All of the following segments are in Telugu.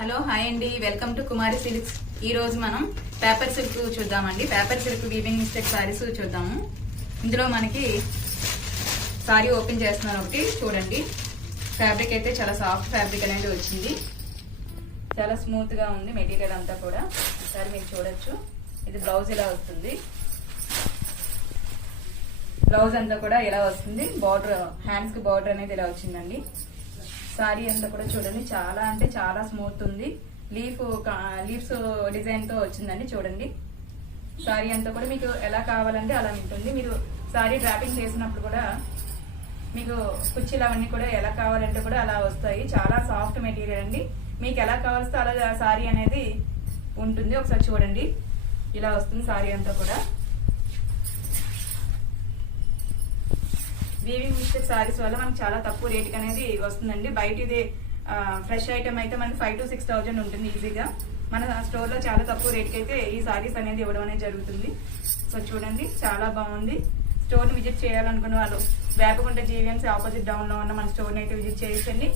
హలో హాయ్ అండి, వెల్కమ్ టు కుమారి సిల్క్స్. ఈ రోజు మనం పేపర్ సిల్క్ చూద్దామండి. Paper silk weaving mistake saris చూద్దాము. ఇందులో మనకి సారీ ఓపెన్ చేస్తున్నాను. ఒకటి చూడండి, ఫ్యాబ్రిక్ అయితే చాలా సాఫ్ట్ ఫ్యాబ్రిక్ అనేది వచ్చింది. చాలా స్మూత్ గా ఉంది మెటీరియల్ అంతా కూడా. ఒకసారి మీరు చూడొచ్చు. ఇది బ్లౌజ్ ఇలా వస్తుంది. బ్లౌజ్ అంతా కూడా ఇలా వస్తుంది. బార్డర్, హ్యాండ్స్ కి బార్డర్ అనేది ఇలా వచ్చిందండి. సారీ అంతా కూడా చూడండి, చాలా అంటే చాలా స్మూత్ ఉంది. లీవ్స్ డిజైన్ తో వచ్చిందండి. చూడండి, సారీ అంతా కూడా మీకు ఎలా కావాలంటే అలా ఉంటుంది. మీరు సారీ డ్రాపింగ్ చేసినప్పుడు కూడా మీకు కుర్చీలు అవన్నీ కూడా ఎలా కావాలంటే కూడా అలా వస్తాయి. చాలా సాఫ్ట్ మెటీరియల్ అండి. మీకు ఎలా కావాల్స్తే అలా సారీ అనేది ఉంటుంది. ఒకసారి చూడండి, ఇలా వస్తుంది సారీ అంతా కూడా. వీవింగ్ మిస్టేక్ సారీస్ వల్ల మనకు చాలా తక్కువ రేట్ అనేది వస్తుందండి. బయట ఇది ఫ్రెష్ ఐటమ్ అయితే మనకి 5,000 to 6,000 ఉంటుంది ఈజీగా. మన స్టోర్ లో చాలా తక్కువ రేట్ కి అయితే ఈ సారీస్ అనేది ఇవ్వడం అనేది జరుగుతుంది. సో చూడండి, చాలా బాగుంది. స్టోర్ ని విజిట్ చేయాలనుకున్న వాళ్ళు వేపగుంట జీవీఎంసీ ఆపోజిట్ డౌన్ లో ఉన్న మన స్టోర్ ని అయితే విజిట్ చేయొచ్చండి.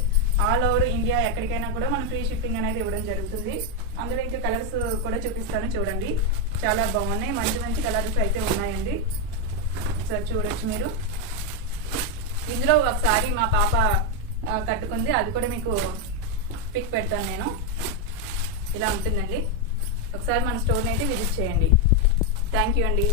ఆల్ ఓవర్ ఇండియా ఎక్కడికైనా కూడా మనం ఫ్రీ షిప్పింగ్ అనేది ఇవ్వడం జరుగుతుంది. అందులో ఇంకా కలర్స్ కూడా చూపిస్తాను. చూడండి, చాలా బాగున్నాయి. మంచి మంచి కలర్స్ అయితే ఉన్నాయండి. సో చూడొచ్చు మీరు. ఇందులో ఒకసారి మా పాప కట్టుకుంది, అది కూడా మీకు పిక్ పెడతాను నేను. ఇలా ఉంటుందండి. ఒకసారి మన స్టోర్ని అయితే విజిట్ చేయండి. థ్యాంక్ యూ అండి.